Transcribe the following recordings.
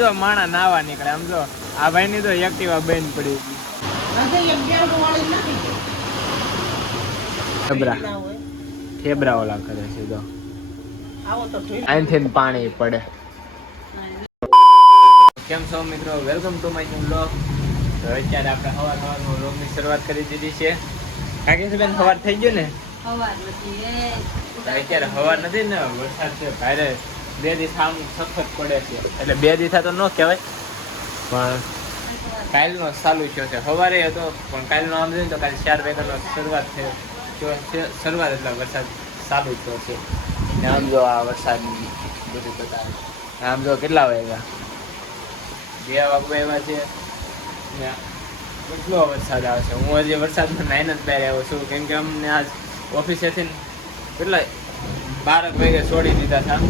જો માણા નાવા નીકળે આમ જો આ ભાઈ ની તો એક્ટિવા બેન પડી ઠેબરા ઓલા કરે છે જો અહીંથી પાણી પડે. કેમ છો મિત્રો, welcome to my new vlog. તો અત્યારે આપણે સવારમાં વ્લોગની શરૂઆત કરી દીધી છે. કાકી બેન સવાર થઈ ગયો ને? અત્યારે સવાર નથી ને, વરસાદ છે ભારે. 2 દિવસ આમ સખત પડે છે, એટલે 2 દિવસ તો ન કહેવાય પણ કાલનો ચાલુ થયો છે. સવારે હતો પણ કાલનો આમ જોઈએ તો કાલે 4 વાગ્યાનો શરૂઆત થયો શરૂઆત એટલે વરસાદ ચાલુ થયો છે. આમ જો આ વરસાદ બધું બતાવે. આમ જો કેટલા વાગ્યા 2 વાગવા આવ્યા છે ને કેટલો વરસાદ આવે છે. હું હજી વરસાદમાં નાઈને જ બહાર આવ્યો છું, કેમ કે અમને આજ ઓફિસેથી કેટલા 12 વાગે છોડી દીધા હતા.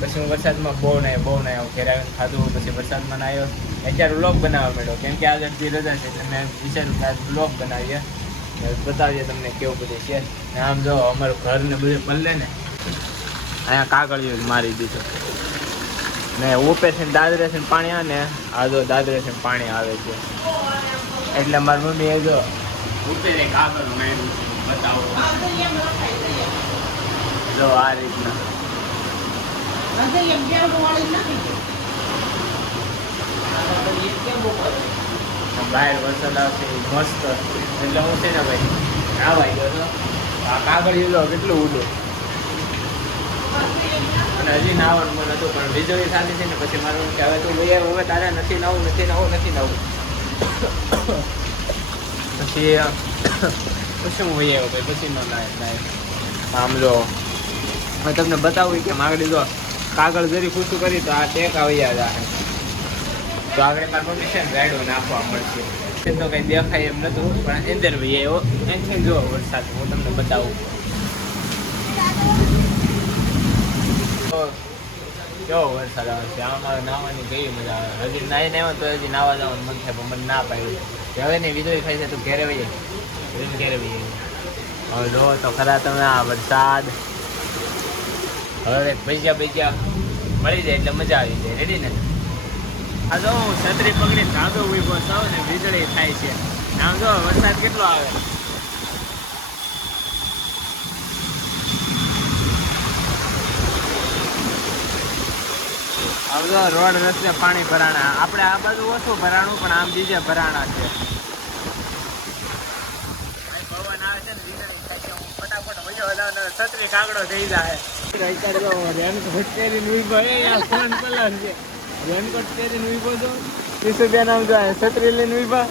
પછી હું વરસાદમાં બહુ નાયો ઘેર આવીને ખાધું, પછી વરસાદમાં નાયો. અત્યારે વ્લોગ બનાવવા માંડ્યો, કેમ કે આજે અડધી રજા છે એટલે મેં વિચાર્યું કે આજ વ્લોગ બનાવીએ, બતાવીએ તમને કેવું બધું છે. ને આમ જો અમારું ઘર ને બધું પલ્લે ને અહીંયા કાગળિયો મારી દીધો ને ઉપરથી દાદરેથી પાણી આવે ને આ જો દાદરેથી પાણી આવે છે એટલે મારી મમ્મી એ જો ઉપરે કાગળ માર્યું છે. બતાવો જો આ રીતના બહાર વરસાદ આવશે મસ્ત, એટલે હું છે ને ભાઈ નાવાઈ ગયો હતો. આ કાગળિયો કેટલું ઉડે અને હજી નાવાનું મન હતું પણ વીજળી થતી છે ને પછી મારું કે હવે તું ભાઈ હવે તારે નથી નાવું પછી હું ભાઈ આવ્યો ભાઈ પછી નો નાય. આમ જો મેં તમને બતાવું કે આગળ જો કાગળ જરી ખુશું કરી તો આ ટેક આવી યાદ આવે તો આગળ મારી મમ્મી છે ને રાયડો નાખવા મળશે. તો કંઈ દેખાય એમ નતું પણ અંદર ભાઈ આવ્યો એનથી જો વરસાદ હું તમને બતાવું. કેવો વરસાદ આવે છે, આમાં નાહવાની કઈ મજા આવે. હજી નાહીને આવ્યો તો હજી નાવા જવાનું મન થાય પણ મને ના પાડ્યું. હવે નહીં વીજળી ખાઈ છે તો ઘેરે વહી હવે જો તો ખરા તમે આ વરસાદ હવે પૈસા મળી જાય એટલે મજા આવી જાય. રેડી ને? આ જો હું છત્રી પકડી ધાબે ઉભો થાવ ને વીજળી થાય છે. આમ જો વરસાદ કેટલો આવે. આમ જો રોડ રસ્તે પાણી ભરાણા. આપણે આ બાજુ ઓછું ભરાણું પણ આમ બીજે ભરાણા છે. પવન આવે છે ને વીજળી થાય છે. હું ફટાફટ છત્રી કાગડો થઈ જાય. રેનકોટ પહેરીને ઉભો ફોન કલર છે. રેનકોટ પહેરીને ઉભો છો ઈસુબેન આમ જો છત્રી લઈને ઉભા.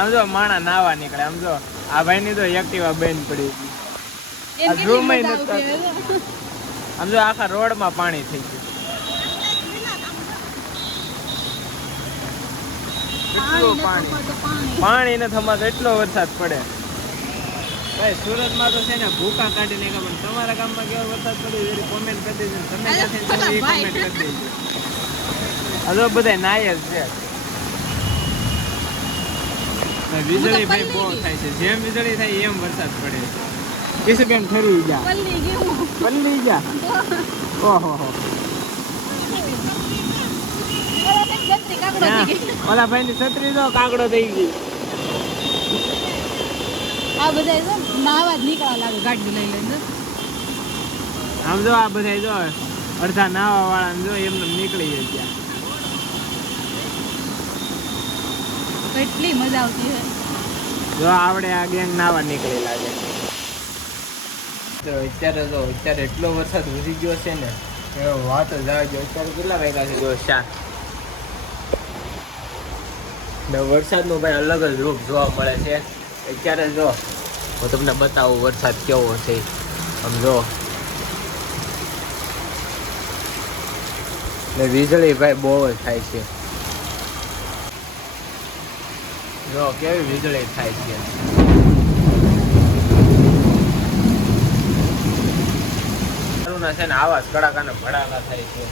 આમ જો માણા નાવા નીકળે. આમ જો આ ભાઈ ની તો એક્ટિવા બેન પડી ગઈ. આમ જો આખા રોડ માં પાણી થઈ ગયું. કેટલું પાણી ને થમાતો એટલો વરસાદ પડે. ભાઈ સુરતમાં તો છે ને ભૂકા કાઢી નાખ્યા, પણ તમારા ગામમાં કેવો વરસાદ પડ્યો એની કોમેન્ટ કરી દેજો. તમે ક્યાંથી કોમેન્ટ કરી દેજો. હજુ બધા નાયર છે. વીજળી ભાઈ બહુ થાય છે. જેમ વીજળી થાય એમ વરસાદ પડે છે. કિસ કેમ ઠરી પલ્લી ગયા ઓહો ઓલા ભાઈ ની છત્રી જો કાગડો થઈ ગઈ. આ બધા નાવા જ નીકળવા લાગે ગાડી લઈ લઈને. આમ જો આ બધા જો અડધા નાવા વાળા જો એમને નીકળી જાય ત્યાં. કેટલી મજા આવતી છે. જો આવડે આ ગેંગ નાવા નીકળી લાગે. તો અત્યારે એટલો વરસાદ વધી ગયો છે ને વાત જ આવી ગયો. અત્યારે કેટલા વાગ્યા છે જો 4 ને વરસાદનું ભાઈ અલગ જ રૂપ જોવા મળે છે. અત્યારે જો હું તમને બતાવું વરસાદ કેવો છે. આમ જો ને વીજળી ભાઈ બહુ જ થાય છે. જો કેવી વીજળી થાય છે. છે ને આવા જ કડાકાના ભડાકા થાય છે.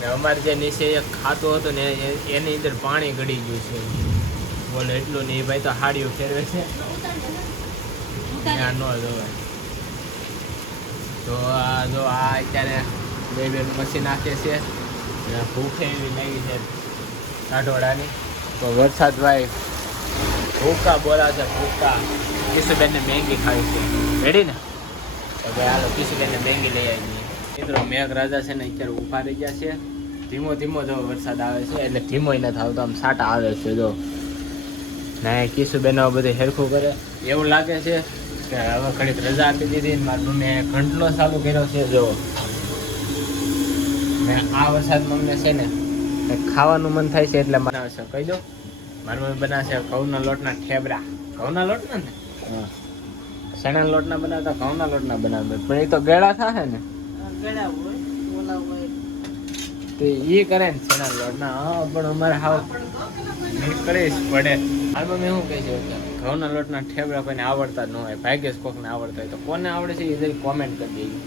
ને અમારે જે નીચે એક ખાતું હતું ને એની અંદર પાણી ગળી ગયું છે. બોલો એટલું નહીં ભાઈ તો હાડીઓ ફેરવે છે. ન જોવાય તો આ જો આ અત્યારે બે મશીન નાખે છે. ભૂખ એવી લાગી છે કાઢોડાની. તો વરસાદ ભાઈ ભૂકા બોલાવશે ભૂકા. કિશુબેનને મેંગી ખાવી છે. રેડી ને? તો ભાઈ હાલો કિશુબેનને મેંગી લઈ આવી. મિત્રો મેઘરાજા છે ને અત્યારે ઉભા રહી ગયા છે. ધીમો ધીમો જો વરસાદ આવે છે એટલે ધીમો નથી આવતો, આમ સાટા આવે છે. જો ને કિશુબેન બધું હેરખું કરે એવું લાગે છે કે હવે ઘડીક રજા આપી દીધી. મારી મમ્મીએ ઘંટલો ચાલુ કર્યો છે. જો ને આ વરસાદમાં અમને છે ને ખાવાનું મન થાય છે એટલે બનાવશે. કહી દો મારી મમ્મી બનાવશે ઘઉંના લોટના ઠેબરા. ઘઉંના લોટના ને હા, શેણાના લોટના બનાવતા ઘઉંના લોટના બનાવતા, પણ એ તો ગળા થાય ને તો એ કરે ને શેણાના લોટના. હા પણ અમારે હાવ નીકળીશ પડે. મારી મમ્મી શું કહે છે ઘઉંના લોટના ઠેબરા કોઈને આવડતા જ ન હોય, ભાગ્યે જ કોકને આવડતા હોય. તો કોને આવડે છે એ જરી કોમેન્ટ કરી દેજો.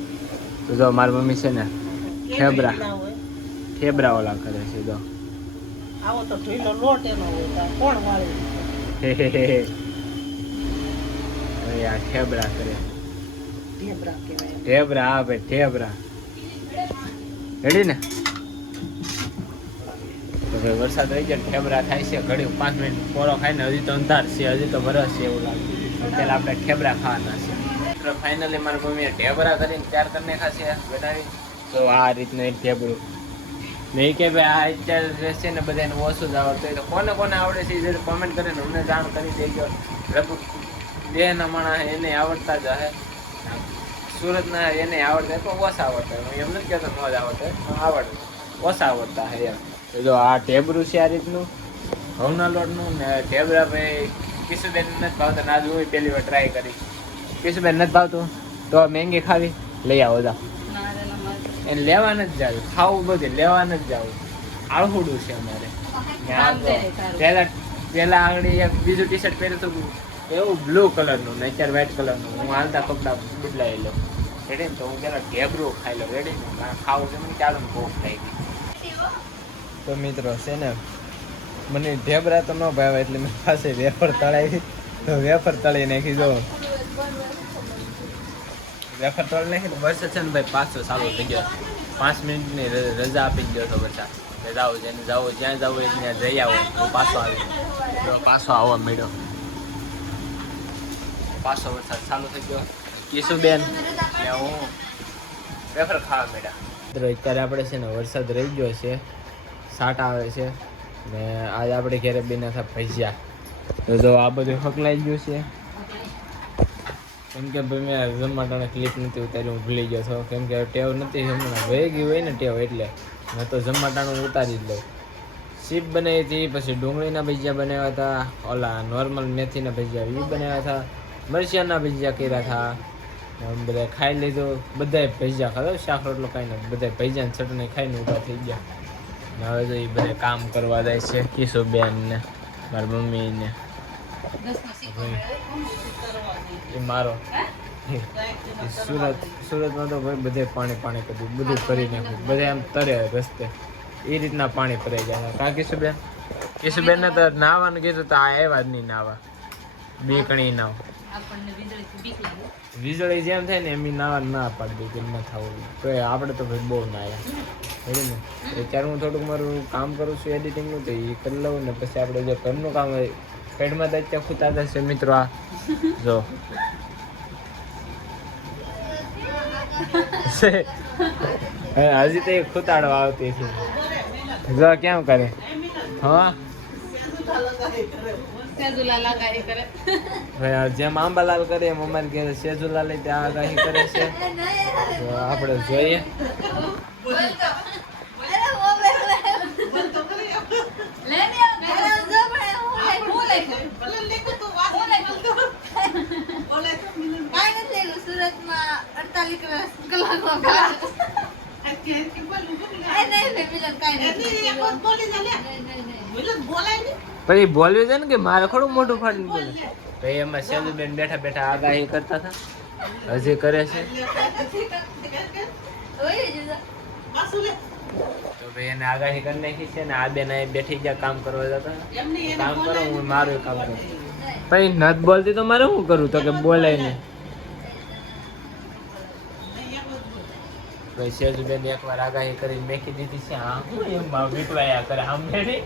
તો જો મારી મમ્મી છે ને ઠેબરા ઓલા કરે છે. જો આવો તો ઢીલો લોટ એનો હોય કોણ વાળે આ ઠેબરા કરે. ઢેબરા કહેવાય. ઠેબરા હા ભાઈ ઠેબરા. રેડી ને? તો ભાઈ વરસાદ રહી જાય ઠેબરા થાય છે. ઘડી 5 મિનિટ પોરો ખાઈને હજી તો અંધાર છે, હજી તો વરસ છે એવું લાગે. પેલા આપણે ઠેબરા ખાવાના છે. તો ફાઇનલી મારી મમ્મીએ ઠેબરા કરીને તૈયાર કરી નાખ્યા છે બનાવી. તો આ રીતનું એક ઠેબરું નહીં કે ભાઈ આ અત્યારે રહેશે ને બધાને ઓછું જ આવડતું હોય. તો કોને કોને આવડે છે એ જયારે કોમેન્ટ કરીને અમને જાણ કરી દેજો. લગભગ દેહના માણસ એને આવડતા જ હશે, સુરતના એને આવડતા પણ ઓછા આવડતા હોય. એમ નથી કહેતો ન જ આવડતા, આવડે ઓછા આવડતા હે એમ. તો જો આ ટેબરું છે આ રીતનું ઘઉંના લોટનું. ને ટેબરા ભાઈ કિશુબેન નથી ભાવતા ને આજ હું પહેલી વાર ટ્રાય કરી. કિશુબેન નથી ભાવતું તો મેંગી ખાવી લઈ આવો જાઓ. એને લેવા નથી જવું, ખાવું બધું લેવા નથી જવું. આળહુડું છે અમારે. પેલા આગળ એક બીજું ટી શર્ટ પહેર્યું હતું એવું બ્લુ કલરનું ને અત્યારે વ્હાઈટ કલરનું. હું હાલતા કપડાં બદલાવી લઉં. રેડી ને? તો હું પેલા ઢેબરું ખાઈ લઉં. રેડી ને? ખાવું છે મને ચાલુ ને ભૂખ થઈ ગઈ. તો મિત્રો છે ને મને ઢેબરા તો ન ભાવે એટલે મેં પાસે વેફર તળાવી. તો વેફર તળી નાખી. જો વેફર તળી નાખી તો વરસાદ છે ને ભાઈ પાછો ચાલુ થઈ ગયો. 5 મિનિટની રજા આપી ગયો તો વરસાદ. જાઓ જેને જાઓ જ્યાં જાવ ત્યાં જઈ આવો. હું પાછો આવી પાછો આવવા મળ્યો. પાછો વરસાદ ચાલુ થઈ ગયો. કિશુબેન ને હું વેફર ખાવા મળ્યા. અત્યારે આપણે છે ને વરસાદ રહી ગયો છે, સાટ આવે છે ને આજ આપણે ઘરે બેના થા ભજીયા. તો જો આ બધું હકલાઈ ગયું છે કેમ કે ભાઈ મેં જમવાટાને ક્લિપ નથી ઉતારી, હું ભૂલી ગયો હતો. કેમ કે ટેવ નથી હમણાં વહી ગઈ હોય ને ટેવ એટલે મેં તો જમવાટાનું ઉતારી જ લઉં. સીપ બનાવી હતી, પછી ડુંગળીના ભજીયા બનાવ્યા હતા, ઓલા નોર્મલ મેથીના ભજીયા એ બનાવ્યા હતા, મરચાંના ભજીયા કર્યા હતા. બધા ખાઈ લીધું. બધાએ ભજીયા ખાધા, શાક રોટલો ખાઈને બધા ભજીયાની ચટણી ખાઈને ઊભા થઈ ગયા. હવે તો એ બધા કામ કરવા જાય છે. કિશુબેન ને મારી મમ્મી ને એ મારો સુરતમાં તો ભાઈ બધે પાણી કર્યું, બધું કરી નાખ્યું. બધા એમ તરે રસ્તે એ રીતના પાણી ભરાઈ ગયા. કા કિશુબેન? કિશુબેનને તો નાવાનું કીધું તો આ આવ્યા જ નહીં નાવા. બીકણી નાવ વીજળી જેમ થાય ને એમ નાવા ના પાડી દે કે ન થવું. તો આપણે તો ભાઈ બહુ નાયા. ને અત્યારે હું થોડુંક મારું કામ કરું છું એડિટિંગનું, તો એ કરી લઉં ને પછી આપણે જે ઘરનું કામ હોય પેટમાં તો અત્યારે ખૂતા થશે. મિત્રો આ જો હજી તો એ ખૂતાડવા આવતી છે. જો કેમ કરે? હા જેમ આંબાલાલ કરે એમ અમારે ઘરે સેજુલાલ ત્યાં આગાહી કરે છે. તો આપણે જોઈએ. પછી બોલ્યું છે ને કે મારે થોડું મોટું ફાડીને બોલે. ભાઈ એમાં સેજુબેન બેઠા બેઠા આગાહી કરતા હતા, હજી કરે છે. તો ભાઈ એને આગાહી કરી નાખી છે ને આ બેન બેઠી ગયા કામ કરવા જતા. કામ કરો, હું મારું કામ કરું. પછી નથી બોલતી તો મારે શું કરું? તો કે બોલાય ને. ભાઈ સેજુબેન એકવાર આગાહી કરી મેકી દીધી છે. હા હું એમ વીટવાયા કરે આમ નહીં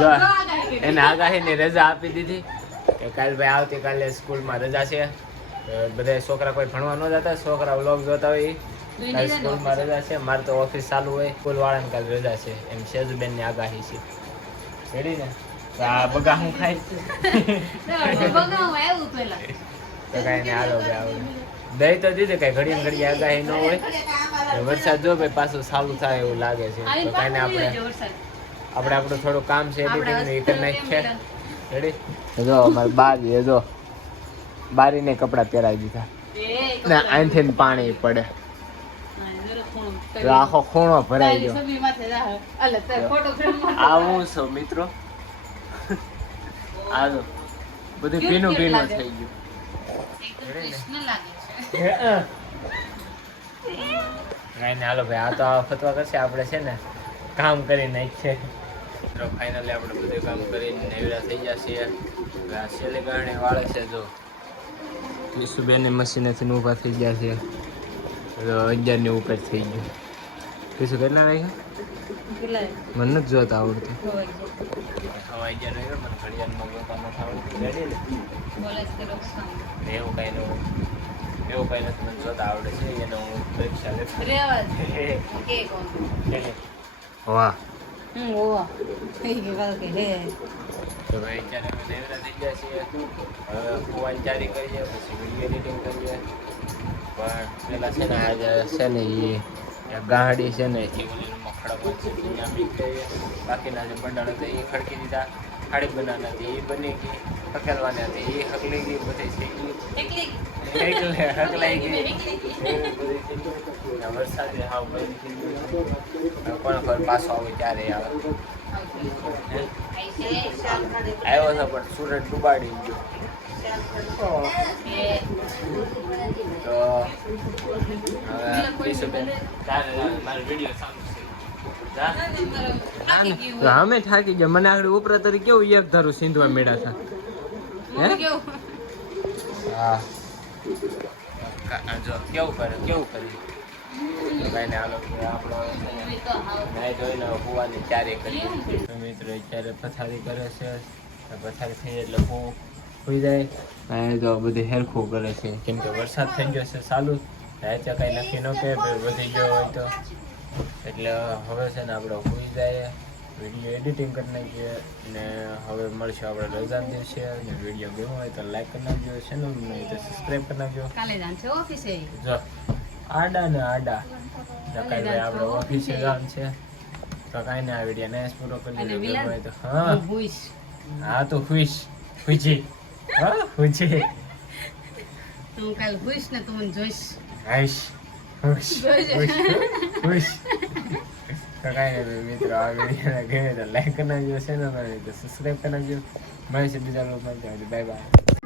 જો એને આગાહીની રજા આપી દીધી કે કાલ ભાઈ આવતીકાલે સ્કૂલમાં રજા છે. બધા છોકરા કોઈ ભણવા ન જતા, છોકરા વ્લોગ જોતા હોય કાલ સ્કૂલમાં રજા છે. મારે તો ઓફિસ ચાલુ હોય, સ્કૂલ વાળાને કાલ રજા છે એમ સેજુબેનની આગાહી છે. રેડી ને? તો આ બગા હું ખાઈ તો કાંઈ ને હાલો ભાઈ આવડે દઈ તો દીધું કઈ ઘડીએ ઘડીએ આગાહી ન હોય. વરસાદ જો ભાઈ પાછું ચાલુ થાય એવું લાગે છે. તો કાંઈ ને આપણે આપણું થોડું કામ છે એડિટિંગનું એ કરી નાખીએ. રેડી? જો અમારે બારી જો બારીને કપડાં પહેરાવી દીધા ને અહીંથી પાણી પડે તો આખો ખૂણો ભરાઈ ગયો. આવું છું મિત્રો. આ જો બધું ભીનું ભીનું થઈ ગયું. કાંઈ ને હાલો ભાઈ આ તો આ ફતવા કરશે. આપણે છે ને કામ કરી નાખીએ. ફાઇનલી આપણે બધું કામ કરીને નેવરા થઈ જશે. છેલ્લી ગાણે વાળે છે જો કિશુબેનની મશીનેથી ઊભા થઈ ગયા છે. 11ની ઉપર થઈ ગયું. કિશુ કેટલા વાગ્યા? મને નથી જોતા આવડતું. હવે 11 વાગ્યા મને ઘડિયાળમાં જોતા નથી આવડતું. એવું કાંઈ ન એવું કાંઈ નથી મને જોતા આવડે છે. એને હું પરીક્ષા લેતો. વાહ તો ભાઈ અત્યારે અમે નેવરા થઈ ગયા છીએ. હવે ફોન ચારી કરીએ, પછી વિડીયો એડિટિંગ કરીએ. પણ પેલા છે ને આજે છે ને એ ગાડી છે ને એ ઓલીમાં ખડકવા છે ત્યાં બીકીએ. બાકીના જે બંડાળ હતા એ ખડકી દીધા. ખાડી બનાવના હતી એ બની ગઈ. હકેલવાની હતી એ હકલી ગઈ. બધી થઈ ગઈ હકલાઈ ગઈ. વરસાદ હાવ બંધ થઈ ગયો. કોણ ખબર પાછો આવે ત્યારે આવે. આવ્યો હતો પણ સુરત ડૂબાડી ગયો. તો અમે થાકી ગયા. મને આગળ ઉપરા તરી કેવું એક ધારું સીંધવા મેળા હતા. હા જો કેવું કરે કાંઈ ને હાલો આપણો નાઈ ધોઈને હોવાની તૈયારી કરીએ. મિત્રો અત્યારે પથારી કરે છે. પથારી થઈ એટલે હું સુઈ જાય. અને તો બધી હેરખું કરે છે કેમ કે વરસાદ થઈ ગયો છે ચાલુ. રાતે કાંઈ નક્કી ન કે વધી ગયો હોય તો એટલે હવે છે ને આપણે સુઈ જાય. વિડીયો એડિટિંગ કરી નાખીએ ને હવે મળશે આપણે રજાના દિવસે. અને વિડીયો ગમ્યો હોય તો લાઈક કરી નાખજો, ચેનલ નહીં તો સબસ્ક્રાઈબ કરી નાખજો. જો આડા ને આડા કાંઈ ભાઈ આપણે ઓફિસે જવાનું છે. તો કાંઈ ને આ વિડીયો ને પૂરો કરી દેજો હોય તો. હા તો ખુશ ખુશી ખુશી તું કાલ ખુશ ને તું મને જોઈશ. ખુશ ખુશ ખુશ તો કાંઈ નહીં મિત્રો આ વિડીયો ગમે તો લાઈક કરી નાખજો, ચેનલ તો સબસ્ક્રાઈબ કરી નાખજો. મળે છે બીજા લોકો. Bye bye.